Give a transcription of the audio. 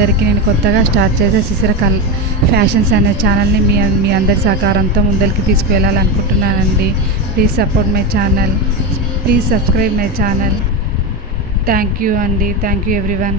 అందరికీ నేను కొత్తగా స్టార్ట్ చేసే శిశిర ఫ్యాషన్స్ అనే ఛానల్ని మీ అందరి సహకారంతో ముందరికి తీసుకువెళ్ళాలనుకుంటున్నానండి. Please support my channel, please subscribe my channel. Thank you అండి. Thank you everyone.